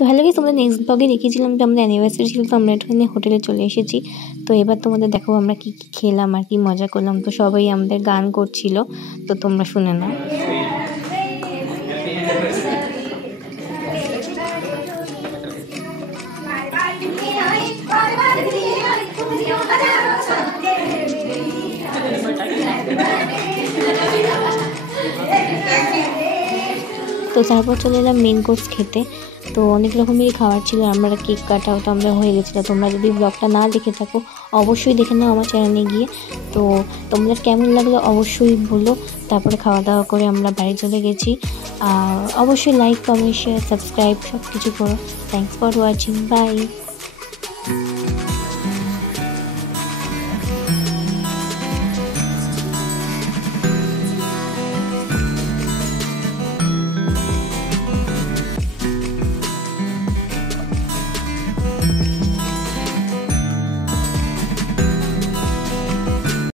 তো hello guys, তোমরা নেক্সট ব্লগে দেখিয়েছিলাম যে আমাদের অ্যানিভার্সারি ছিল, তো আমরা এখানে হোটেলে চলে এসেছি। তো এবার তোমাদের দেখাবো আমরা কি কি খেলাম আর কি মজা করলাম। তো সবাই আমাদের গান করছিল, তো তোমরা শুনে নাও। তো তারপর চলে এলাম মেন কোর্স খেতে। তো অনেক রকমেরই খাবার ছিল, আমরা কেক কাটা ওটা আমরা হয়ে গেছিলো। তোমরা যদি ব্লগটা না দেখে থাকো অবশ্যই দেখে নাও আমার চ্যানেলে গিয়ে। তো তোমাদের কেমন লাগলো অবশ্যই বলো। তারপরে খাওয়া দাওয়া করে আমরা বাড়ি চলে গেছি। অবশ্যই লাইক, কমেন্ট, শেয়ার, সাবস্ক্রাইব সব কিছু করো। Thanks for watching, by.